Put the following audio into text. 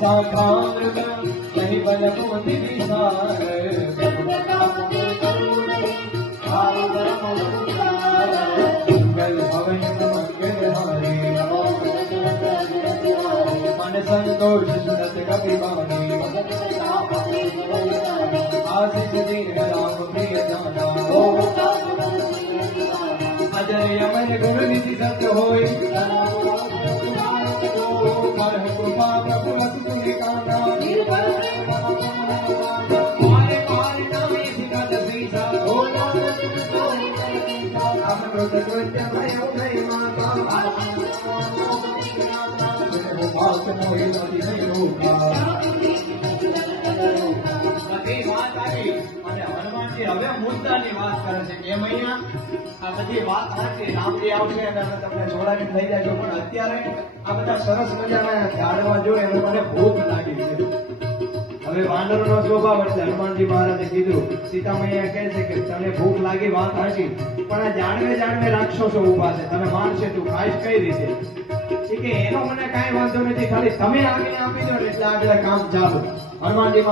साखामृत नहीं बल मोति विसार मंगल भवन मंगल हारे मन संतोष सुनत कपि बानी आशीष दीन राम प्रिय जाना अजर अमर गुरु निधि सत्य होय कृपा प्रभु रस तुहि काना मारे मारे नामे सिकत सीसा अमृत कृत्य भय उदय माता भाग मोहि नदी नहीं रोका બધી વાત આવી અને હનુમાનજી હવે મુદ્દાની વાત કરે છે કે મૈયા આ બધી વાત સાચી રામજી આવશે અને તમને જોડાવીને થઈ જાય પણ અત્યારે આ બધા સરસ મજાના ઝાડવા જોઈ અને મને ભૂખ લાગી છે હવે વાનરનો સ્વભાવ એટલે હનુમાનજી મહારાજે કીધું સીતા મૈયા કહે છે કે તને ભૂખ લાગી વાત સાચી પણ આ જાણવે રાક્ષસો ઊભા છે તને મારશે તું ખાઈશ કઈ રીતે કે એનો મને કાંઈ વાંધો નથી ખાલી તમે આજ્ઞા આપી દો એટલે આગળ કામ ચાલુ હનુમાનજી